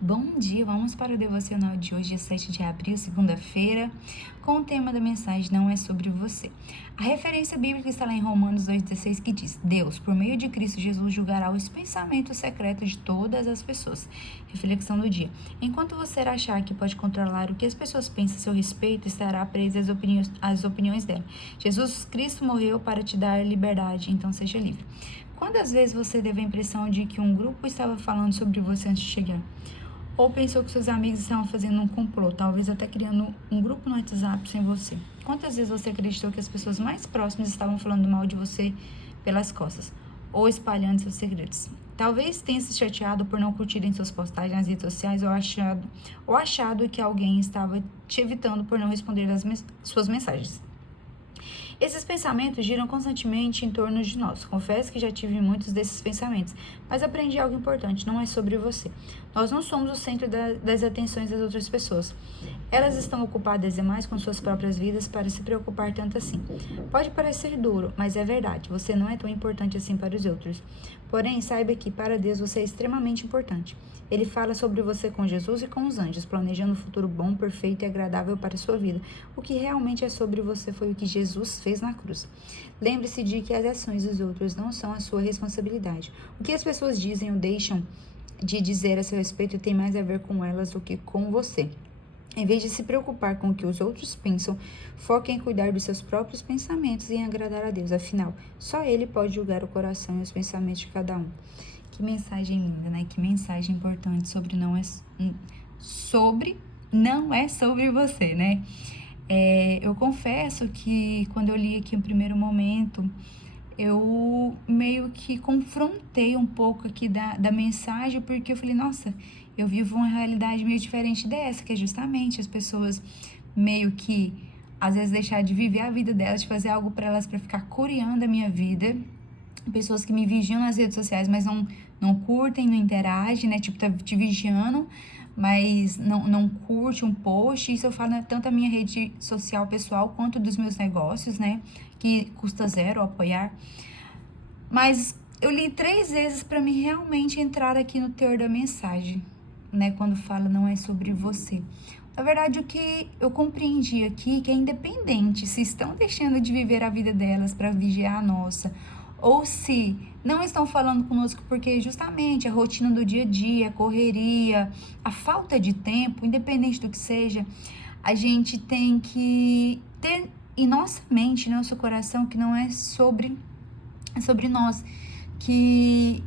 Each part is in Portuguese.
Bom dia, vamos para o devocional de hoje, dia 7 de abril, segunda-feira, com o tema da mensagem Não é sobre você. A referência bíblica está lá em Romanos 2,16, que diz: Deus, por meio de Cristo Jesus, julgará os pensamentos secretos de todas as pessoas. Reflexão do dia. Enquanto você achar que pode controlar o que as pessoas pensam a seu respeito, estará preso às opiniões dela. Jesus Cristo morreu para te dar liberdade, então seja livre. Quantas vezes você teve a impressão de que um grupo estava falando sobre você antes de chegar? Ou pensou que seus amigos estavam fazendo um complô, talvez até criando um grupo no WhatsApp sem você? Quantas vezes você acreditou que as pessoas mais próximas estavam falando mal de você pelas costas? Ou espalhando seus segredos? Talvez tenha se chateado por não curtirem suas postagens nas redes sociais ou achado que alguém estava te evitando por não responder suas mensagens. Esses pensamentos giram constantemente em torno de nós. Confesso que já tive muitos desses pensamentos, mas aprendi algo importante: não é sobre você. Nós não somos o centro das atenções das outras pessoas. Elas estão ocupadas demais com suas próprias vidas para se preocupar tanto assim. Pode parecer duro, mas é verdade. Você não é tão importante assim para os outros. Porém, saiba que para Deus você é extremamente importante. Ele fala sobre você com Jesus e com os anjos, planejando um futuro bom, perfeito e agradável para a sua vida. O que realmente é sobre você foi o que Jesus fez na cruz. Lembre-se de que as ações dos outros não são a sua responsabilidade. O que as pessoas dizem ou deixam de dizer a seu respeito tem mais a ver com elas do que com você. Em vez de se preocupar com o que os outros pensam, foque em cuidar dos seus próprios pensamentos e em agradar a Deus. Afinal, só Ele pode julgar o coração e os pensamentos de cada um. Que mensagem linda, né? Que mensagem importante sobre não é sobre você, né? Eu confesso que quando eu li aqui no primeiro momento, eu meio que confrontei um pouco aqui da mensagem, porque eu falei, nossa, eu vivo uma realidade meio diferente dessa, que é justamente as pessoas meio que, às vezes, deixar de viver a vida delas, de fazer algo para elas, para ficar curiando a minha vida. Pessoas que me vigiam nas redes sociais, mas não curtem, não interagem, né? Tipo, tá te vigiando, mas não curte um post. Isso eu falo, né, tanto a minha rede social pessoal quanto dos meus negócios, né? Que custa zero apoiar. Mas eu li 3 vezes para mim realmente entrar aqui no teor da mensagem, né? Quando fala não é sobre você. Na verdade, o que eu compreendi aqui, que é independente se estão deixando de viver a vida delas para vigiar a nossa, ou se não estão falando conosco porque justamente a rotina do dia a dia, a correria, a falta de tempo, independente do que seja, a gente tem que ter em nossa mente, nosso coração, que não é sobre nós, que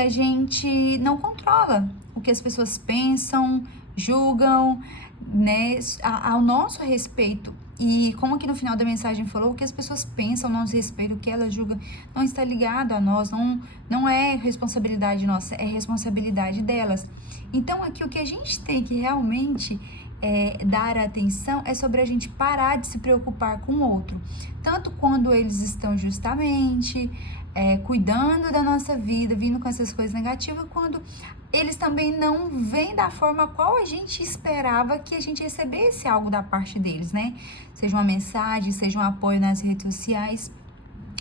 a gente não controla o que as pessoas pensam, julgam, né, ao nosso respeito. E como que no final da mensagem falou, o que as pessoas pensam ao nosso respeito, o que elas julgam, não está ligado a nós, não é responsabilidade nossa, é responsabilidade delas. Então aqui o que a gente tem que realmente dar atenção é sobre a gente parar de se preocupar com o outro, tanto quando eles estão justamente cuidando da nossa vida, vindo com essas coisas negativas, quando eles também não vêm da forma qual a gente esperava que a gente recebesse algo da parte deles, né? Seja uma mensagem, seja um apoio nas redes sociais.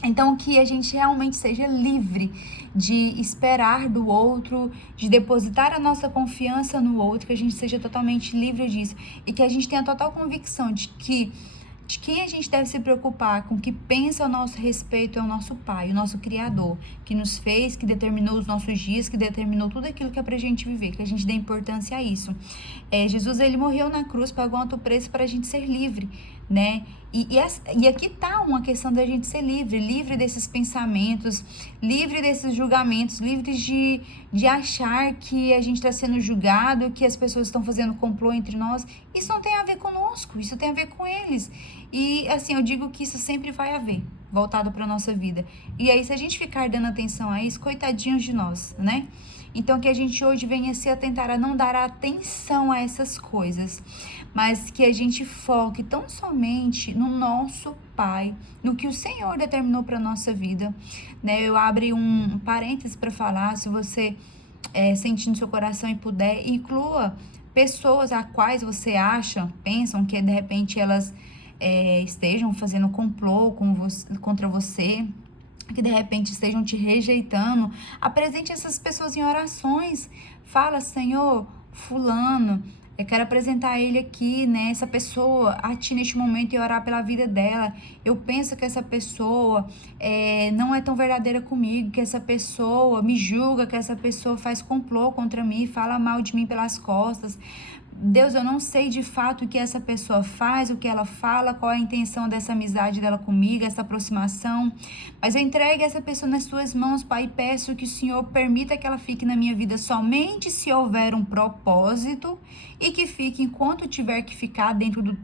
Então, que a gente realmente seja livre de esperar do outro, de depositar a nossa confiança no outro, que a gente seja totalmente livre disso e que a gente tenha total convicção de quem a gente deve se preocupar, com o que pensa ao nosso respeito é o nosso Pai, o nosso Criador, que nos fez, que determinou os nossos dias, que determinou tudo aquilo que é pra gente viver, que a gente dê importância a isso. Jesus, ele morreu na cruz, pagou um alto preço para a gente ser livre, né? E aqui tá uma questão da gente ser livre desses pensamentos, livre desses julgamentos, livre de achar que a gente está sendo julgado, que as pessoas estão fazendo complô entre nós. Isso não tem a ver conosco, isso tem a ver com eles. E assim, eu digo que isso sempre vai haver, voltado para nossa vida. E aí, se a gente ficar dando atenção a isso, coitadinhos de nós, né? Então, que a gente hoje venha se atentar a não dar atenção a essas coisas, mas que a gente foque tão somente no nosso Pai, no que o Senhor determinou para nossa vida, né? Eu abro um parênteses para falar, se você sentir no seu coração e puder, inclua pessoas a quais você acha, pensam que de repente elas estejam fazendo complô contra você, que de repente estejam te rejeitando. Apresente essas pessoas em orações. Fala, Senhor, fulano, eu quero apresentar ele aqui, né, essa pessoa a ti neste momento e orar pela vida dela. Eu penso que essa pessoa não é tão verdadeira comigo, que essa pessoa me julga, que essa pessoa faz complô contra mim, fala mal de mim pelas costas. Deus, eu não sei de fato o que essa pessoa faz, o que ela fala, qual é a intenção dessa amizade dela comigo, essa aproximação, mas eu entrego essa pessoa nas tuas mãos, Pai, e peço que o Senhor permita que ela fique na minha vida somente se houver um propósito e que fique enquanto tiver que ficar dentro do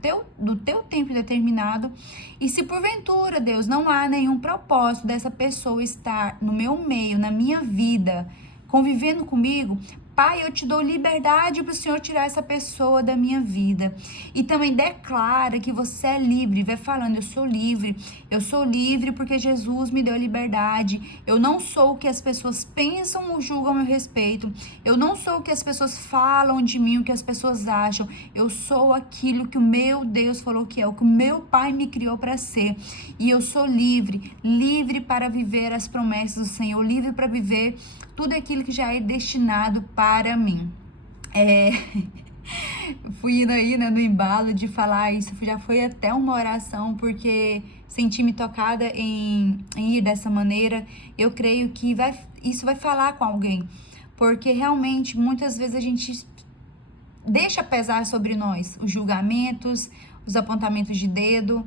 teu tempo determinado. E se porventura, Deus, não há nenhum propósito dessa pessoa estar no meu meio, na minha vida, convivendo comigo, Pai, eu te dou liberdade para o Senhor tirar essa pessoa da minha vida. E também declara que você é livre. Vai falando, eu sou livre. Eu sou livre porque Jesus me deu liberdade. Eu não sou o que as pessoas pensam ou julgam a meu respeito. Eu não sou o que as pessoas falam de mim, o que as pessoas acham. Eu sou aquilo que o meu Deus falou que é, o que o meu Pai me criou para ser. E eu sou livre. Livre para viver as promessas do Senhor. Livre para viver tudo aquilo que já é destinado para mim. Fui indo aí, né, no embalo de falar isso, já foi até uma oração, porque senti-me tocada em ir dessa maneira. Eu creio que isso vai falar com alguém, porque realmente muitas vezes a gente deixa pesar sobre nós os julgamentos, os apontamentos de dedo,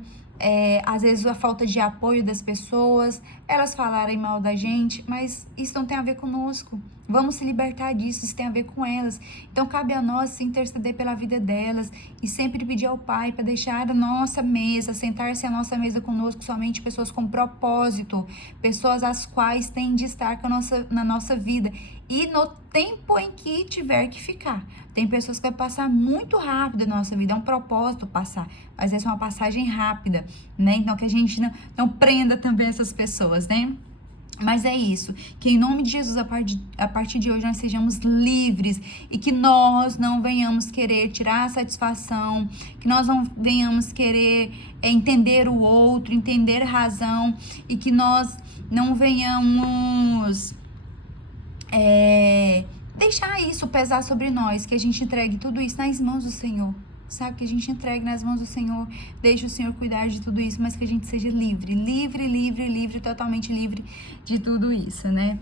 às vezes a falta de apoio das pessoas, elas falarem mal da gente, mas isso não tem a ver conosco. Vamos se libertar disso, isso tem a ver com elas. Então cabe a nós se interceder pela vida delas e sempre pedir ao Pai para deixar a nossa mesa, sentar-se à nossa mesa conosco somente pessoas com propósito, pessoas as quais têm destaque na nossa vida e no tempo em que tiver que ficar. Tem pessoas que vai passar muito rápido na nossa vida, é um propósito passar, mas essa é uma passagem rápida, né? Então que a gente não prenda também essas pessoas, né? Mas é isso, que em nome de Jesus, a partir de hoje nós sejamos livres e que nós não venhamos querer tirar a satisfação, que nós não venhamos querer entender o outro, entender a razão e que nós não venhamos deixar isso pesar sobre nós, que a gente entregue tudo isso nas mãos do Senhor. Sabe, que a gente entregue nas mãos do Senhor, deixe o Senhor cuidar de tudo isso, mas que a gente seja livre, totalmente livre de tudo isso, né?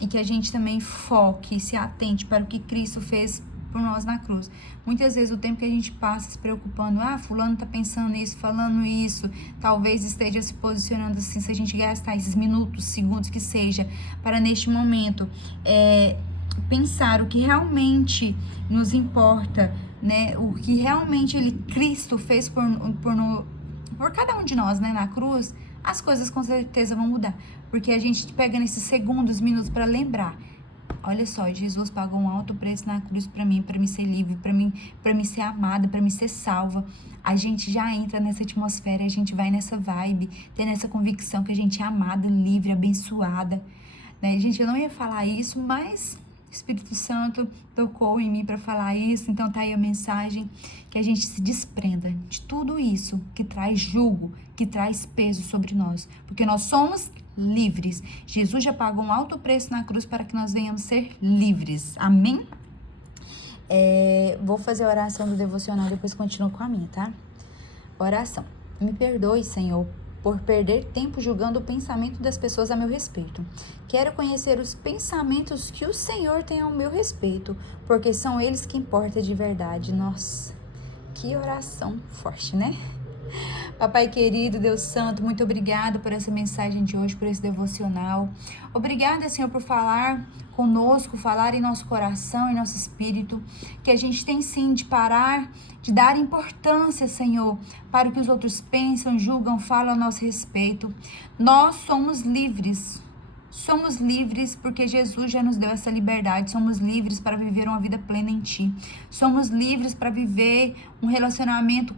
E que a gente também foque, se atente para o que Cristo fez por nós na cruz. Muitas vezes o tempo que a gente passa se preocupando, fulano tá pensando isso, falando isso, talvez esteja se posicionando assim, se a gente gastar esses minutos, segundos que seja, para neste momento pensar o que realmente nos importa, né? O que realmente Cristo fez por cada um de nós, né? Na cruz, as coisas com certeza vão mudar, porque a gente pega nesses segundos, minutos para lembrar. Olha só, Jesus pagou um alto preço na cruz para mim ser livre, para mim ser amada, para mim ser salva. A gente já entra nessa atmosfera, a gente vai nessa vibe, tendo essa convicção que a gente é amada, livre, abençoada, né? Gente, eu não ia falar isso, mas o Espírito Santo tocou em mim para falar isso, então tá aí a mensagem, que a gente se desprenda de tudo isso que traz jugo, que traz peso sobre nós, porque nós somos livres. Jesus já pagou um alto preço na cruz para que nós venhamos ser livres. Amém? Vou fazer a oração do devocional, depois continuo com a minha, tá? Oração. Me perdoe, Senhor, por perder tempo julgando o pensamento das pessoas a meu respeito. Quero conhecer os pensamentos que o Senhor tem ao meu respeito, porque são eles que importam de verdade. Nossa, que oração forte, né? Papai querido, Deus Santo, muito obrigado por essa mensagem de hoje, por esse devocional. Obrigada, Senhor, por falar conosco, falar em nosso coração, em nosso espírito, que a gente tem sim de parar, de dar importância, Senhor, para o que os outros pensam, julgam, falam a nosso respeito. Nós somos livres. Somos livres porque Jesus já nos deu essa liberdade. Somos livres para viver uma vida plena em Ti. Somos livres para viver um relacionamento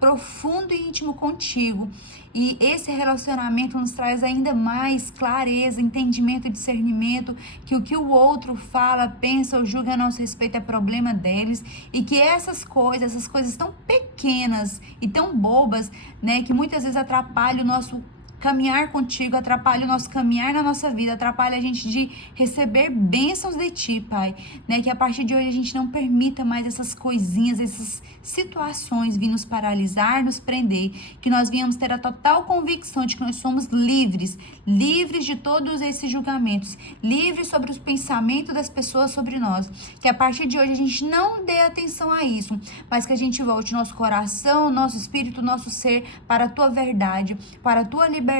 profundo e íntimo contigo, e esse relacionamento nos traz ainda mais clareza, entendimento e discernimento, que o que o outro fala, pensa ou julga a nosso respeito é problema deles, e que essas coisas tão pequenas e tão bobas, né, que muitas vezes atrapalham o nosso caminhar contigo, atrapalha o nosso caminhar na nossa vida, atrapalha a gente de receber bênçãos de ti, Pai, né? Que a partir de hoje a gente não permita mais essas coisinhas, essas situações vir nos paralisar, nos prender, que nós venhamos ter a total convicção de que nós somos livres, livres de todos esses julgamentos, livres sobre os pensamentos das pessoas sobre nós, que a partir de hoje a gente não dê atenção a isso, mas que a gente volte nosso coração, nosso espírito, nosso ser para a tua verdade, para a tua liberdade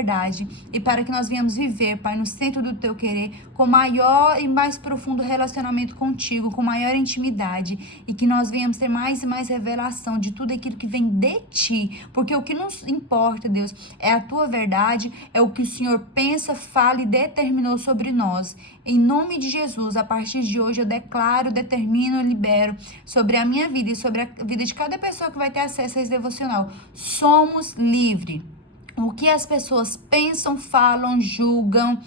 e para que nós venhamos viver, Pai, no centro do teu querer, com maior e mais profundo relacionamento contigo, com maior intimidade, e que nós venhamos ter mais e mais revelação de tudo aquilo que vem de ti, porque o que nos importa, Deus, é a tua verdade, é o que o Senhor pensa, fala e determinou sobre nós. Em nome de Jesus, a partir de hoje eu declaro, determino, libero sobre a minha vida e sobre a vida de cada pessoa que vai ter acesso a esse devocional. Somos livres. O que as pessoas pensam, falam, julgam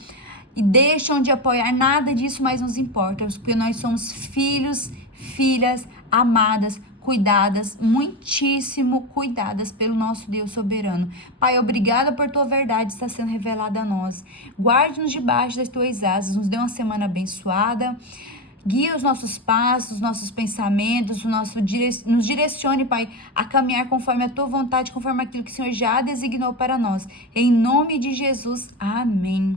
e deixam de apoiar, nada disso mais nos importa, porque nós somos filhos, filhas amadas, cuidadas, muitíssimo cuidadas pelo nosso Deus soberano. Pai, obrigada por tua verdade estar sendo revelada a nós. Guarde-nos debaixo das tuas asas, nos dê uma semana abençoada. Guia os nossos passos, nossos pensamentos, nos direcione, Pai, a caminhar conforme a tua vontade, conforme aquilo que o Senhor já designou para nós. Em nome de Jesus, amém.